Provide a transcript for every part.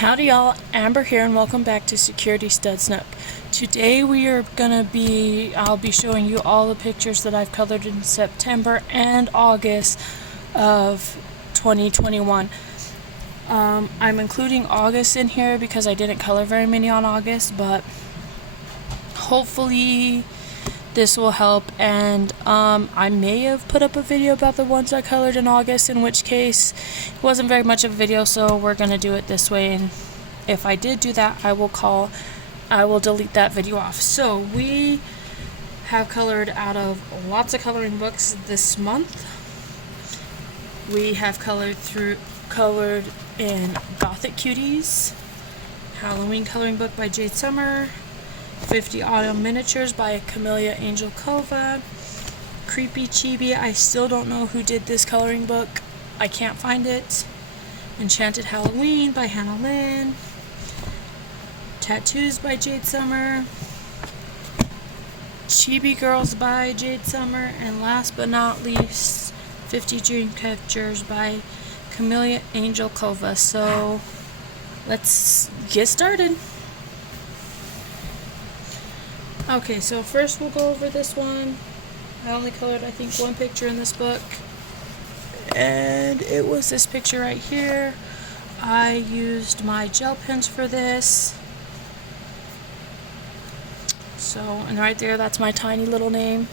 Howdy y'all, Amber here and welcome back to Security Studs Nook. Today I'll be showing you all the pictures that I've colored in September and August of 2021. I'm including August in here because I didn't color very many on August, but hopefully this will help, and I may have put up a video about the ones I colored in August, in which case it wasn't very much of a video, so we're gonna do it this way, and if I did do that, I will delete that video off. So we have colored out of lots of coloring books this month. We have colored in Gothic Cuties, Halloween coloring book by Jade Summer, 50 Autumn Miniatures by Camellia Angel Cova, Creepy Chibi, I still don't know who did this coloring book, I can't find it, Enchanted Halloween by Hannah Lynn, Tattoos by Jade Summer, Chibi Girls by Jade Summer, and last but not least, 50 Dream Catchers by Camellia Angel Cova. So let's get started. Okay, so first we'll go over this one. I only colored, I think, one picture in this book, and it was this picture right here. I used my gel pens for this. So, and right there, that's my tiny little name.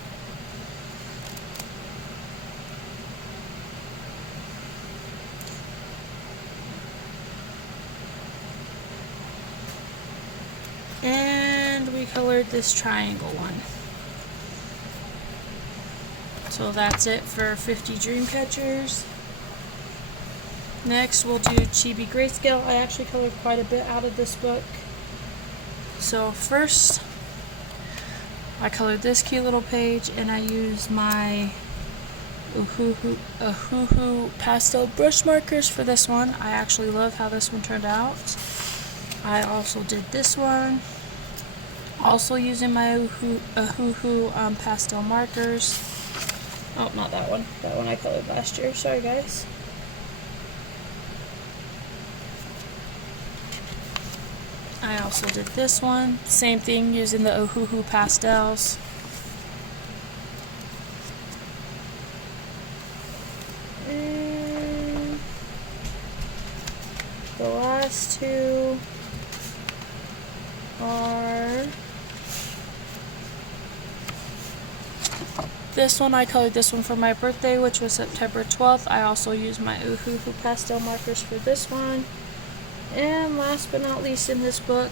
And we colored this triangle one. So that's it for 50 Dream Catchers. Next we'll do Chibi Grayscale. I actually colored quite a bit out of this book. So first I colored this cute little page, and I used my Ohuhu pastel brush markers for this one. I actually love how this one turned out. I also did this one, also using my Ohuhu pastel markers. Oh, not that one. That one I colored last year. Sorry, guys. I also did this one. Same thing, using the Ohuhu pastels. And the last two are this one. I colored this one for my birthday, which was September 12th. I also used my Ohuhu pastel markers for this one. And last but not least in this book,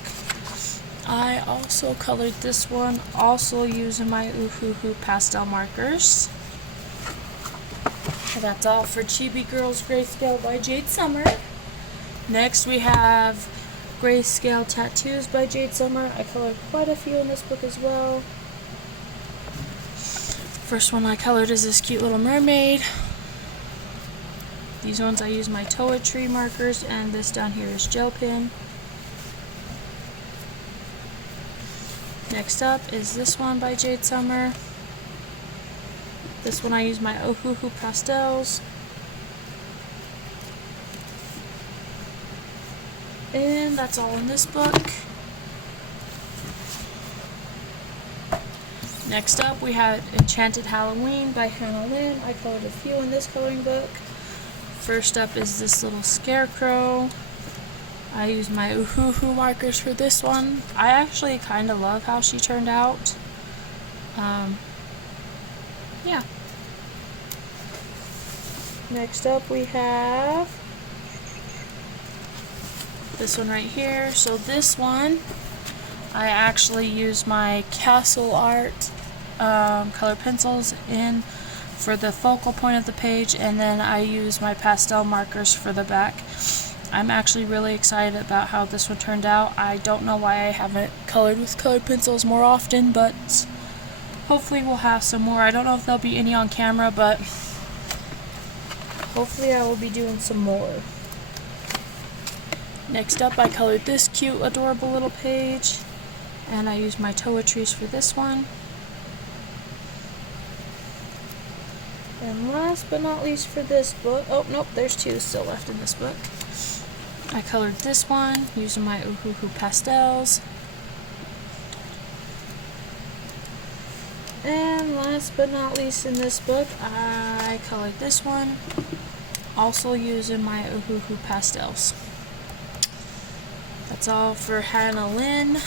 I also colored this one, also using my Ohuhu pastel markers. And that's all for Chibi Girls Grayscale by Jade Summer. Next we have Grayscale Tattoos by Jade Summer. I colored quite a few in this book as well. First one I colored is this cute little mermaid. These ones I use my Toa-Tree markers, and this down here is gel pen. Next up is this one by Jade Summer. This one I use my Ohuhu pastels. And that's all in this book. Next up we had Enchanted Halloween by Hannah Lynn. I colored a few in this coloring book. First up is this little scarecrow. I used my Ohuhu markers for this one. I actually kind of love how she turned out. Yeah. Next up we have this one right here. So this one, I actually used my Castle Art color pencils in for the focal point of the page, and then I use my pastel markers for the back. I'm actually really excited about how this one turned out. I don't know why I haven't colored with colored pencils more often, but hopefully we'll have some more. I don't know if there'll be any on camera, but hopefully I will be doing some more. Next up I colored this cute adorable little page, and I used my Toa-Trees for this one. And last but not least for this book, oh nope, there's two still left in this book. I colored this one using my Ohuhu pastels. And last but not least in this book, I colored this one, also using my Ohuhu pastels. That's all for Hannah Lynn.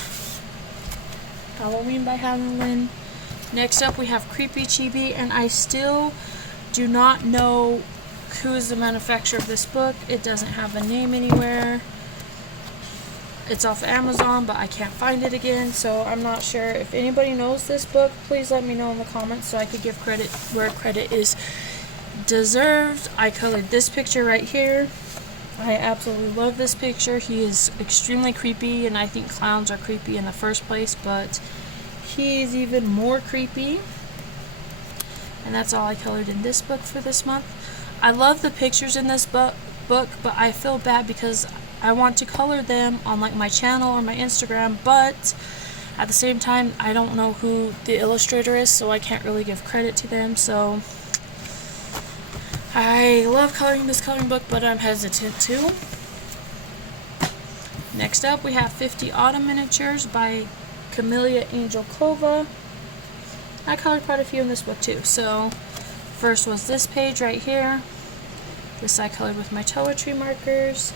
Halloween by Hannah Lynn. Next up we have Creepy Chibi, and I still do not know who is the manufacturer of this book. It doesn't have a name anywhere. It's off Amazon, but I can't find it again, so I'm not sure. If anybody knows this book, please let me know in the comments so I could give credit where credit is deserved. I colored this picture right here. I absolutely love this picture. He is extremely creepy, and I think clowns are creepy in the first place, but he's even more creepy. And that's all I colored in this book for this month. I love the pictures in this book, but I feel bad because I want to color them on like my channel or my Instagram, but at the same time I don't know who the illustrator is, so I can't really give credit to them. So I love coloring this coloring book, but I'm hesitant to. Next up we have 50 Autumn Miniatures by Camellia Angelkova. I colored quite a few in this book too. So first was this page right here. This I colored with my Toiletry markers.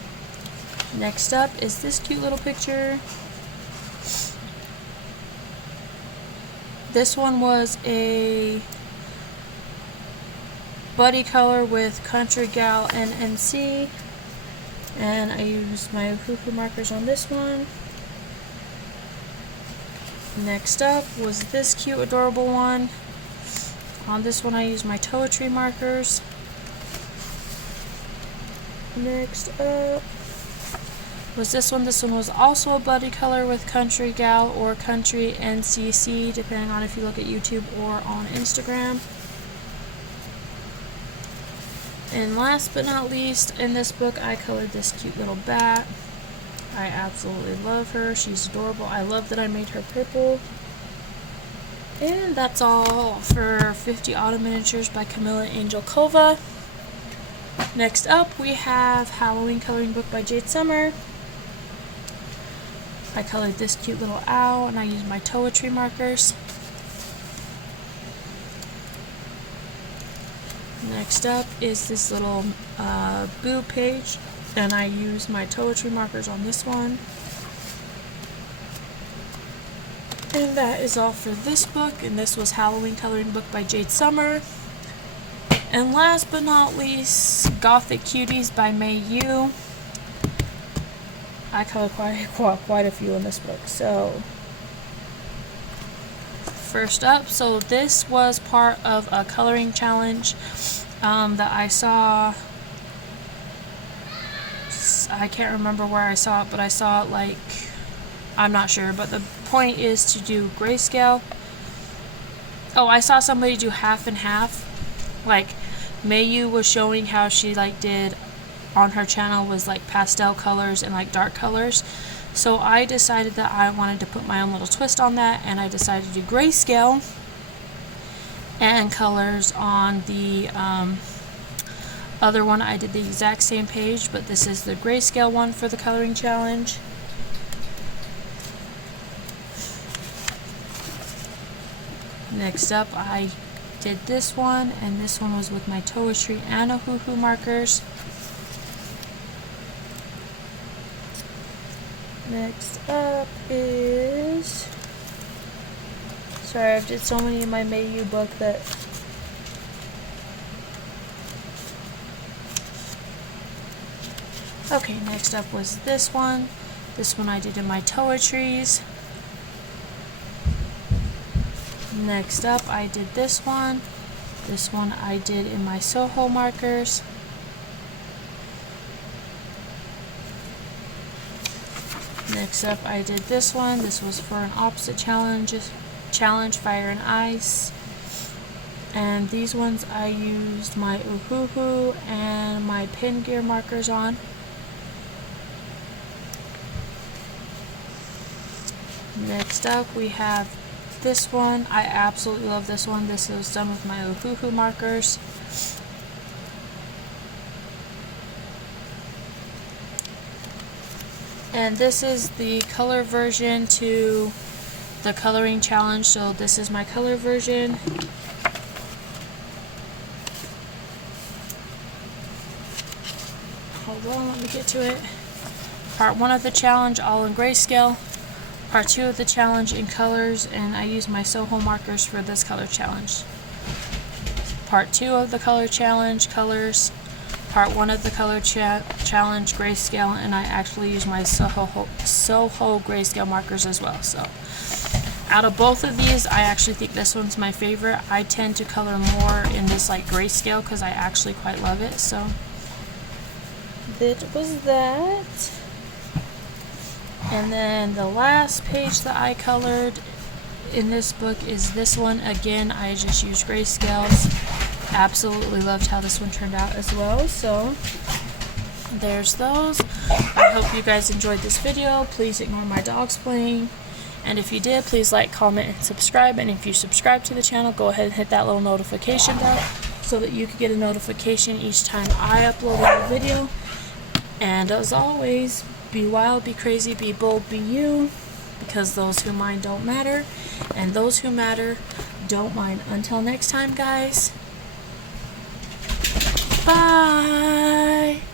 Next up is this cute little picture. This one was a buddy color with Country Gal and NC, and I used my Ohuhu markers on this one. Next up was this cute adorable one. On this one I used my Toiletry markers. Next up was this one. This one was also a buddy color with Country Gal or Country NCC, depending on if you look at YouTube or on Instagram. And last but not least, in this book I colored this cute little bat. I absolutely love her. She's adorable. I love that I made her purple. And that's all for 50 Autumn Miniatures by Camellia Angelkova. Next up we have Halloween Coloring Book by Jade Summer. I colored this cute little owl, and I used my Toiletry markers. Next up is this little boob page, and I used my Toiletry markers on this one. And that is all for this book, and this was Halloween Coloring Book by Jade Summer. And last but not least, Gothic Cuties by May Yu. I colored quite a few in this book. So first up, so this was part of a coloring challenge that I saw. I can't remember where I saw it, but I saw it like, I'm not sure, but the point is to do grayscale. Oh, I saw somebody do half and half. Like Mayu was showing how she like did on her channel was like pastel colors and like dark colors. So I decided that I wanted to put my own little twist on that, and I decided to do grayscale and colors on the other one. I did the exact same page, but this is the grayscale one for the coloring challenge. Next up I did this one, and this one was with my Toiletry and Ohuhu markers. Next up is, sorry, I've did so many in my Mayu book that okay, next up was this one. This one I did in my Toiletries. Next up I did this one. This one I did in my Soho markers. Next up I did this one. This was for an opposite challenge, Fire and Ice. And these ones I used my Ohuhu and my Pin Gear markers on. Next up we have this one. I absolutely love this one. This is done with my Ohuhu markers. And this is the color version to the coloring challenge. So this is my color version. Hold on, let me get to it. Part 1 of the challenge, all in grayscale. Part 2 of the challenge in colors, and I use my Soho markers for this color challenge. Part 2 of the color challenge, colors. Part 1 of the color challenge, grayscale, and I actually use my Soho grayscale markers as well. So out of both of these, I actually think this one's my favorite. I tend to color more in this like grayscale because I actually quite love it. So that was that. And then the last page that I colored in this book is this one. Again, I just used grayscales. Absolutely loved how this one turned out as well. So there's those. I hope you guys enjoyed this video. Please ignore my dogs playing. And if you did, please like, comment, and subscribe. And if you subscribe to the channel, go ahead and hit that little notification bell so that you can get a notification each time I upload a new video. And as always, be wild, be crazy, be bold, be you, because those who mind don't matter, and those who matter don't mind. Until next time, guys, bye!